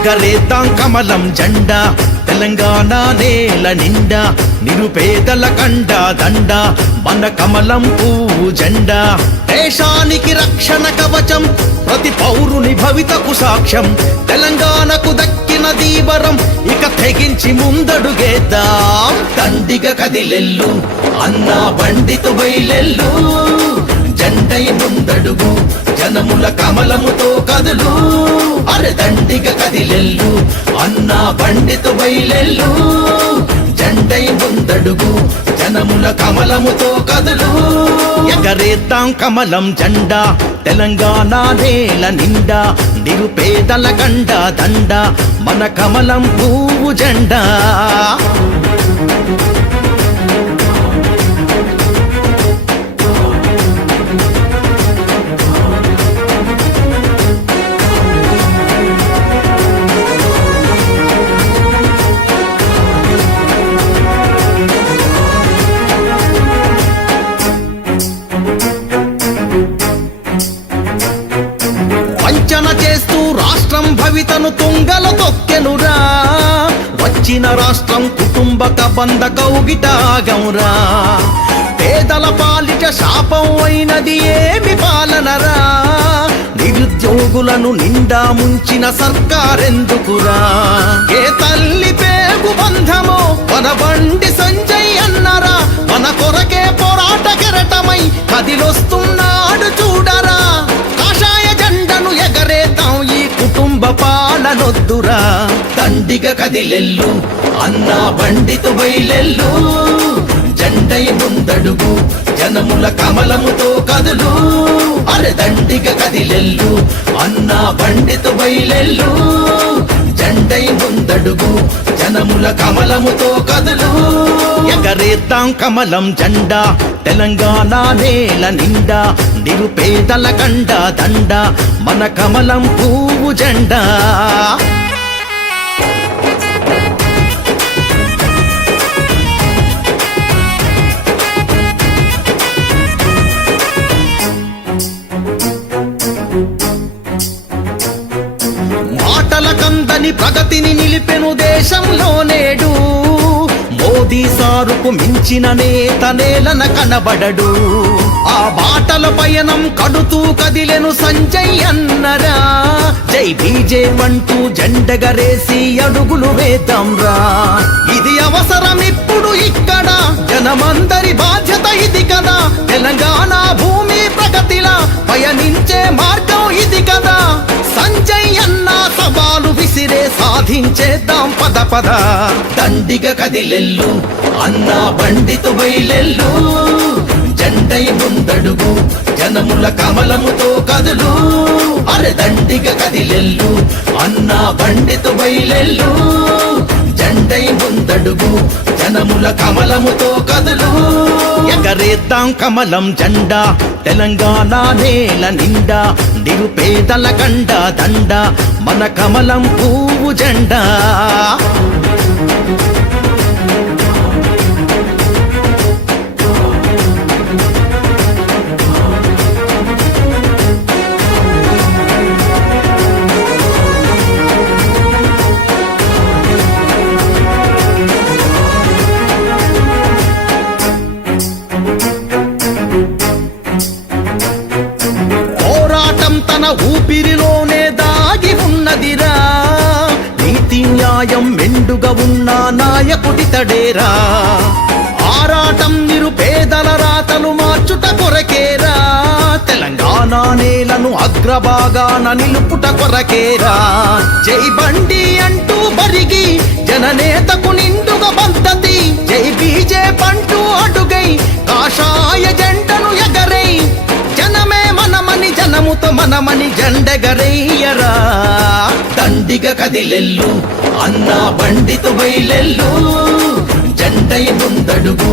ఎగరేద్దాం కమలం జెండా తెలంగాణ నేల నిండా నిరుపేదల కండ దండ మన కమలం పువ్వు జెండా దేశానికి రక్షణ కవచం ప్రతి పౌరుని భవితకు సాక్ష్యం తెలంగాణకు దక్కిన దీవరం ఇక తెగించి ముందడుగేద్దాం దండిగా కదిలెల్లు అన్నా బండితో బయలెల్లు జెండై ముందడుగు జనముల కమలముతో కదులు అరే దండిగా కదిలెల్లు అన్నా బండితో బయలెల్లు జెండై ముందడుగు జనముల కమలముతో కదులు ఎగరేద్దాం కమలం జెండా తెలంగాణ నేల నిండా నిరుపేదల గండ దండ మన కమలం పువ్వు జెండా వంచన చేస్తూ రాష్ట్రం భవితను తుంగలు తొక్కెనురా వచ్చిన రాష్ట్రం కుటుంబక బంధ కౌగిటాగంరా పేదల పాలిట శాపం అయినది ఏమి పాలనరా నిరుద్యోగులను నిండా ముంచిన సర్కారెందుకురా ఏ తల్లి పేగు బంధమో మన బండి సంజయ్ అన్నరా మన కొరకే పోరాట కెరటమై కదిలొస్తున్నాడు చూడరా కాషాయ జెండను ఎగరేతాం ఈ కుటుంబ పాలనొద్దురా దండిగా కదిలెల్లు అన్నా బండితో బయలెల్లు జెండై ముందడుగు జనముల కమలముతో కదులు అరే దండిగా కదిలెల్లు అన్నా బండితో బయలెల్లు జెండై ముందడుగు జనముల కమలముతో కదులు ఎగరేద్దాం కమలం జెండా తెలంగాణ నేల నిండా నిరుపేదల గండ దండ మన కమలం పువ్వు జెండా కందని ప్రగతిని నిలిపెను దేశంలో నేడు మోదీ సారుకు మించిన నేత నేలన కనబడడు ఆ బాటల పయనం కడుతూ కదిలెను సంజయ్ అన్నరా జై బీజేపంటూ జెండగరేసి అడుగులు వేద్దాంరా ఇది అవసరం ఇప్పుడు ఇక్కడ జనమందరి బాధ్యత ఇది కదా తెలంగాణ భూమి ప్రగతిలా పయనించే మార్గం ఇది కదా సంజయ్ అన్నా సవాలు విసిరే సాధించేద్దాం పద పద దండిగా కదిలెల్లు అన్నా బండితో బయలెల్లు జెండై ముందడుగు జనముల కమలముతో కదులు అరే దండిగా కదిలెల్లు అన్నా బండితో బయలెల్లు జెండై ముందడుగు జనముల కమలముతో కదులు ఎగరేద్దాం కమలం జెండా తెలంగాణ నేల నిండా నిరుపేదల గండ దండ మన కమలం పువ్వు జెండా తన ఊపిరిలోనే దాగి ఉన్నదిరా నీతి న్యాయం మెండుగా ఉన్న నాయకుడి తడేరా ఆరాటం నిరుపేదల రాతలు మార్చుట కొరకేరా తెలంగాణ నేలను అగ్రభాగాన నిలుపుట కొరకేరా జై బండి అంటూ బరిగి జననేతకు నిండుగా పద్ధతి జై బీజేపంటూ అడుగై కాషాయ జెండను ఎగరై జనమే మనమని జనముతో మనమని జెండెగరయ్యరా దండిగా కదిలెల్లు అన్నా బండితో బయలెల్లు జెండై ముందడుగు